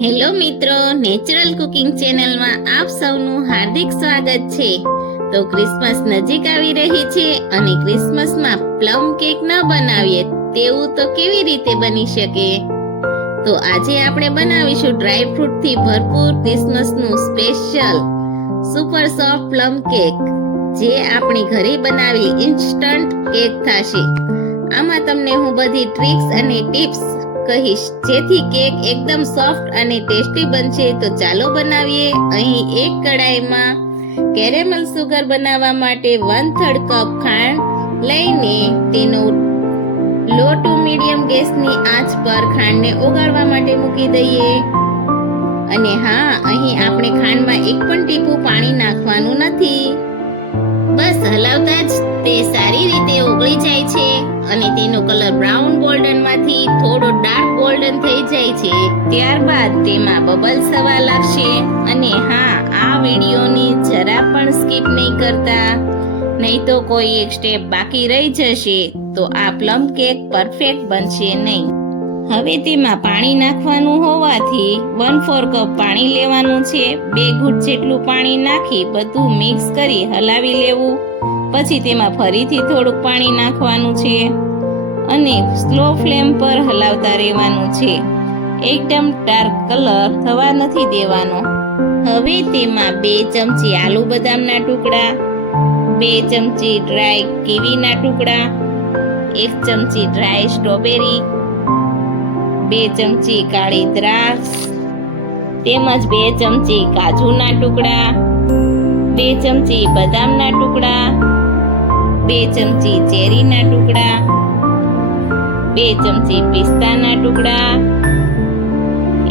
Hello મિત્રો, natural cooking ચેનલમાં આપ સૌનું હાર્દિક સ્વાગત છે. તો ક્રિસમસ નજીક આવી રહી છે અને ક્રિસમસમાં પ્લમ કેક ન બનાવીએ તેવું તો કેવી રીતે બની શકે? તો આજે આપણે બનાવીશું ડ્રાય ફ્રૂટથી ભરપૂર ક્રિસમસનું special super soft plum cake, જે આપણે ઘરે બનાવી ઇન્સ્ટન્ટ કેક થશે. આમાં તમને હું બધી ટ્રિક્સ અને ટિપ્સ કહીશ. જેથી કેક એકદમ સોફ્ટ અને ટેસ્ટી બનશે તો ચાલો બનાવીએ. અહીં એક કડાઈમાં કેરેમલ સુગર બનાવવા માટે વન થર્ડ કપ ખાંડ લઈને તેનો લો ટુ મીડિયમ ગેસની આંચ પર ખાંડને ઓગાળવા માટે મૂકી દઈએ. અને હા, અહીં આપણે ખાંડમાં એક પણ ટીપું પાણી નાખવાનું નથી. બસ હલાવતા જ તે સારી રીતે ઓગળી જાય છે અને તેનો કલર બ્રાઉન ગોલ્ડનમાંથી થોડો ડાર્ક ગોલ્ડન થઈ જાય છે. ત્યારબાદ તેમાં બબલ્સ થવા લાગશે અને હા, આ વિડીયોની જરા પણ સ્કીપ નહીં કરતા. નહીં તો કોઈ એક સ્ટેપ બાકી રહી જશે, તો આ પ્લમ કેક પરફેક્ટ બનશે નહીં. હવે તેમાં પાણી નાખવાનું હોવાથી વન ફોર કપ પાણી લેવાનું છે. બે ઘૂંટ જેટલું પાણી નાખી બધું મિક્સ કરી હલાવી લેવું. પછી તેમાં ફરીથી થોડુંક પાણી નાખવાનું છે. અને સ્લો ફ્લેમ પર હલાવતા રહેવાનું છે. એકદમ ડાર્ક કલર થવા નથી દેવાનો. હવે તેમાં બે ચમચી આલુ બદામના ટુકડા, બે ચમચી ડ્રાય કીવીના ટુકડા, એક ચમચી ડ્રાય સ્ટ્રોબેરી બે ચમચી કાળી દ્રાક્ષ, તેમજ બે ચમચી કાજુના ટુકડા, બે ચમચી બદામના ટુકડા, બે ચમચી ચેરીના ટુકડા, બે ચમચી પિસ્તાના ટુકડા,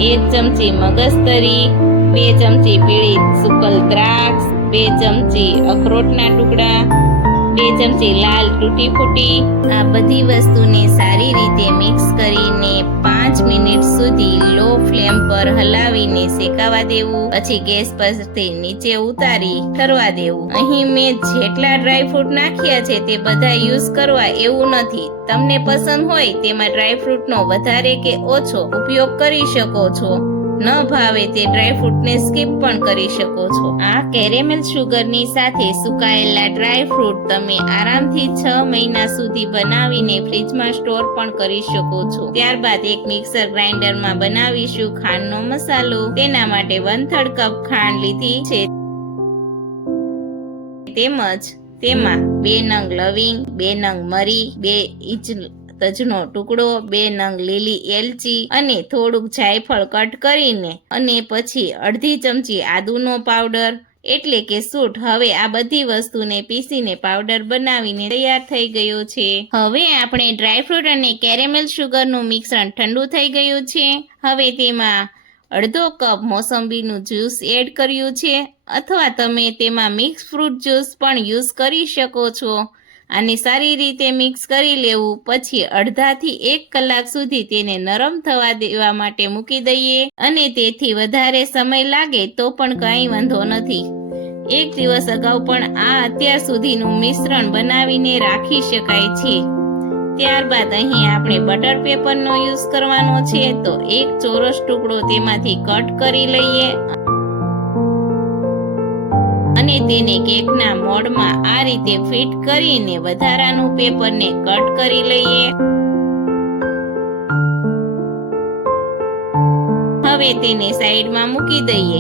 એક ચમચી મગજતરી, બે ચમચી પીળી સુકલ દ્રાક્ષ, બે ચમચી અખરોટના ટુકડા બે ચમચી લાલ, તૂટી ફૂટી. આ બધી વસ્તુને સારી રીતે મિક્સ કરીને પાંચ મિનિટ સુધી લો ફ્લેમ પર હલાવીને શેકાવા દેવું. પછી ગેસ પરથી નીચે ઉતારી ઠરવા દેવું. અહીં મેં જેટલા ડ્રાય ફ્રૂટ નાખ્યા છે તે બધા યુઝ કરવા એવું નથી. તમને પસંદ હોય તેમાં ડ્રાય ફ્રૂટનો વધારે કે ઓછો ઉપયોગ કરી શકો છો. ન ભાવે તે ડ્રાય ફ્રૂટને સ્કીપ પણ કરી શકો છો. આ કેરેમેલ શુગરની સાથે સુકાયેલા ડ્રાય ફ્રૂટ તમે આરામથી છ મહિના સુધી બનાવીને ફ્રીજમાં સ્ટોર પણ કરી શકો છો. ત્યારબાદ એક મિક્સર ગ્રાઇન્ડરમાં બનાવીશું ખાંડનો મસાલો. તેના માટે વન થર્ડ કપ ખાંડ લીધી છે. તેમજ તેમાં બે નંગ લવિંગ, બે નંગ મરી, બે ઇંચ તજનો ટુકડો, બે નંગ લીલી એલચી અને થોડુંક જાયફળ કટ કરીને અને પછી અડધી ચમચી આદુનો પાવડર. એટલે કે સૂટ, હવે આ બધી વસ્તુને પીસીને પાવડર બનાવીને તૈયાર થઈ ગયો છે. હવે આપણે ડ્રાયફ્રૂટ અને કેરેમેલ શુગરનું મિશ્રણ ઠંડુ થઈ ગયું છે. હવે તેમાં અડધો કપ મોસંબીનું જ્યુસ એડ કર્યું છે. અથવા તમે તેમાં મિક્સ ફ્રૂટ જ્યુસ પણ યુઝ કરી શકો છો. આને સારી રીતે મિક્સ કરી લેવું, પછી અડધાથી એક કલાક સુધી તેને નરમ થવા દેવા માટે મૂકી દઈએ અને તેથી વધારે સમય લાગે તો પણ કંઈ વાંધો નથી. એક દિવસ અગાઉ પણ આ અત્યાર સુધીનું મિશ્રણ બનાવીને રાખી શકાય છે. ત્યારબાદ અહીં આપણે બટર પેપરનો યુઝ કરવાનો છે, તો એક ચોરસ ટુકડો તેમાંથી કટ કરી લઈએ અને તેને કેકના મોડમાં આ રીતે ફિટ કરીને વધારાનું પેપરને કટ કરી લઈએ. હવે તેને સાઈડમાં મૂકી દઈએ.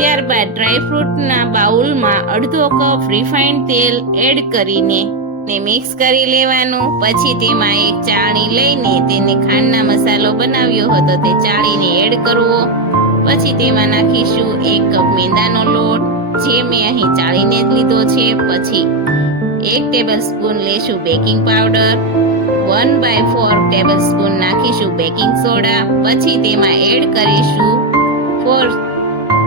ત્યારબાદ ડ્રાયફ્રૂટના બાઉલમાં અડધો કપ રિફાઇન્ડ તેલ એડ કરીને ને મિક્સ કરી લેવાનું. પછી તેમાં એક ચાળી લઈને તેને ખાંડના મસાલો બનાવ્યો હતો તે ચાળીને એડ કરવો. પછી તેમાં નાખીશું એક કપ મેંદાનો લોટ જે મેં અહીં ચાળીને જ લીધો છે. પછી એક ટેબલ સ્પૂન લેશું baking powder one by four tablespoon નાખીશું બેકિંગ સોડા પછી તેમાં એડ કરીશું four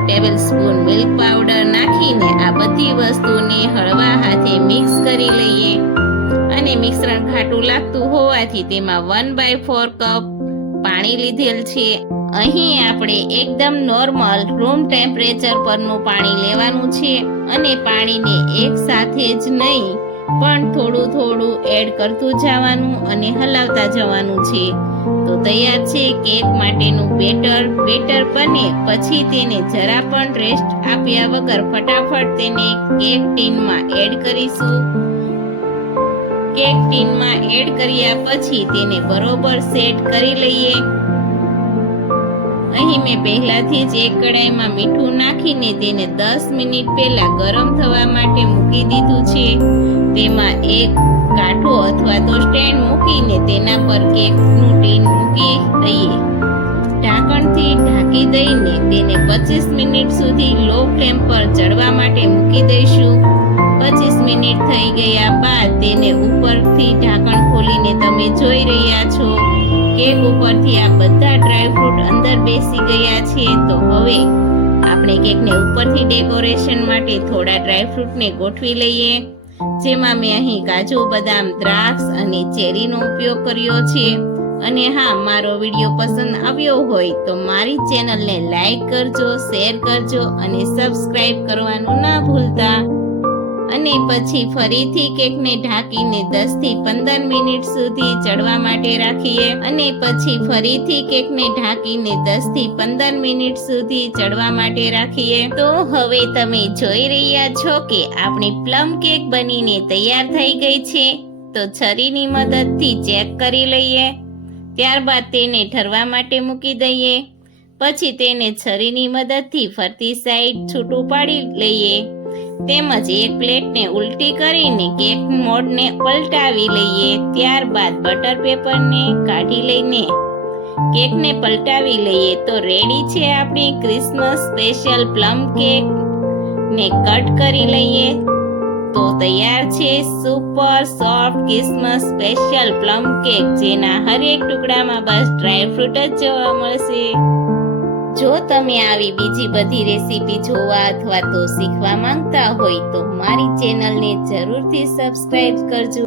tablespoon milk powder નાખીને આ બધી વસ્તુને હળવા હાથે મિક્સ કરી લઈએ. અને મિશ્રણ ખાટું લાગતું હોવાથી તેમાં વન બાય ફોર કપ પાણી લીધેલ છે. અહીં આપણે એકદમ નોર્મલ રૂમ ટેમ્પરેચર પરનું પાણી લેવાનું છે અને પાણીને એક સાથે જ નહીં, પણ થોડું થોડું એડ કરતું જવાનું અને હલાવતા જવાનું છે. તો તૈયાર છે કેક માટેનું બેટર બેટર બને પછી તેને જરા પણ રેસ્ટ આપ્યા વગર ફટાફટ તેને કેક ટીનમાં એડ કરીશું. કેક ટીનમાં એડ કર્યા પછી તેને બરોબર સેટ કરી લઈએ. અહીં મેં પહેલાથી જ એક કડાઈમાં મીઠું નાખીને તેને 10 મિનિટ પહેલા ગરમ થવા માટે મૂકી દીધું છે. તેમાં એક કાઠો અથવા તો સ્ટેન્ડ મૂકીને તેના પર કેકનું ટીન મૂકી દઈએ. ઢાંકણથી ઢાંકી દઈને તેને 25 મિનિટ સુધી લો ફ્લેમ પર ચડવા માટે મૂકી દઈશું. 25 મિનિટ થઈ ગયા બાદ તેને ઉપરથી ઢાંકણ ખોલીને તમે જોઈ રહ્યા છો. કેક ઉપરથી આ બધા ડ્રાય ફ્રૂટ અંદર બેસી ગયા છે તો હવે આપણે કેકને ઉપરથી ડેકોરેશન માટે થોડા ડ્રાય ફ્રૂટને ગોઠવી લઈએ. જેમાં મેં અહીં કાજુ, બદામ, દ્રાક્ષ અને ચેરીનો ઉપયોગ કર્યો છે. અને હા, મારો વીડિયો પસંદ આવ્યો હોય તો મારી ચેનલને લાઈક કરજો, શેર કરજો અને સબસ્ક્રાઈબ કરવાનું ના ભૂલતા. અને પછી ફરીથી કેકને ઢાંકીને 10 થી 15 મિનિટ સુધી ચડવા માટે રાખીએ. અને પછી ફરીથી કેકને ઢાંકીને 10 થી 15 મિનિટ સુધી ચડવા માટે રાખીએ. તો હવે તમે જોઈ રહ્યા છો કે આપણી પ્લમ કેક બનીને તૈયાર થઈ ગઈ છે. તો છરીની મદદથી ચેક કરી લઈએ. ત્યારબાદ તેને ઠરવા માટે મૂકી દઈએ. પછી તેને છરીની મદદથી ફરતી સાઈડ છૂટું પાડી લઈએ. તેમજ એક પ્લેટને ઉલટી કરીને કેક મોડને પલટાવી લઈએ, ત્યારબાદ બટર પેપરને કાઢી લઈને કેકને પલટાવી લઈએ. તો રેડી છે આપણી ક્રિસમસ સ્પેશિયલ પ્લમ કેક ને કટ કરી લઈએ. તો તૈયાર છે super soft Christmas special plum cake જેના હરેક ટુકડામાં બસ ડ્રાય ફ્રૂટ જ જોવા મળશે. જો તમે આવી બીજી બધી રેસીપી જોવા અથવા તો શીખવા માંગતા હોય તો મારી ચેનલને જરૂરથી સબસ્ક્રાઇબ કરજો.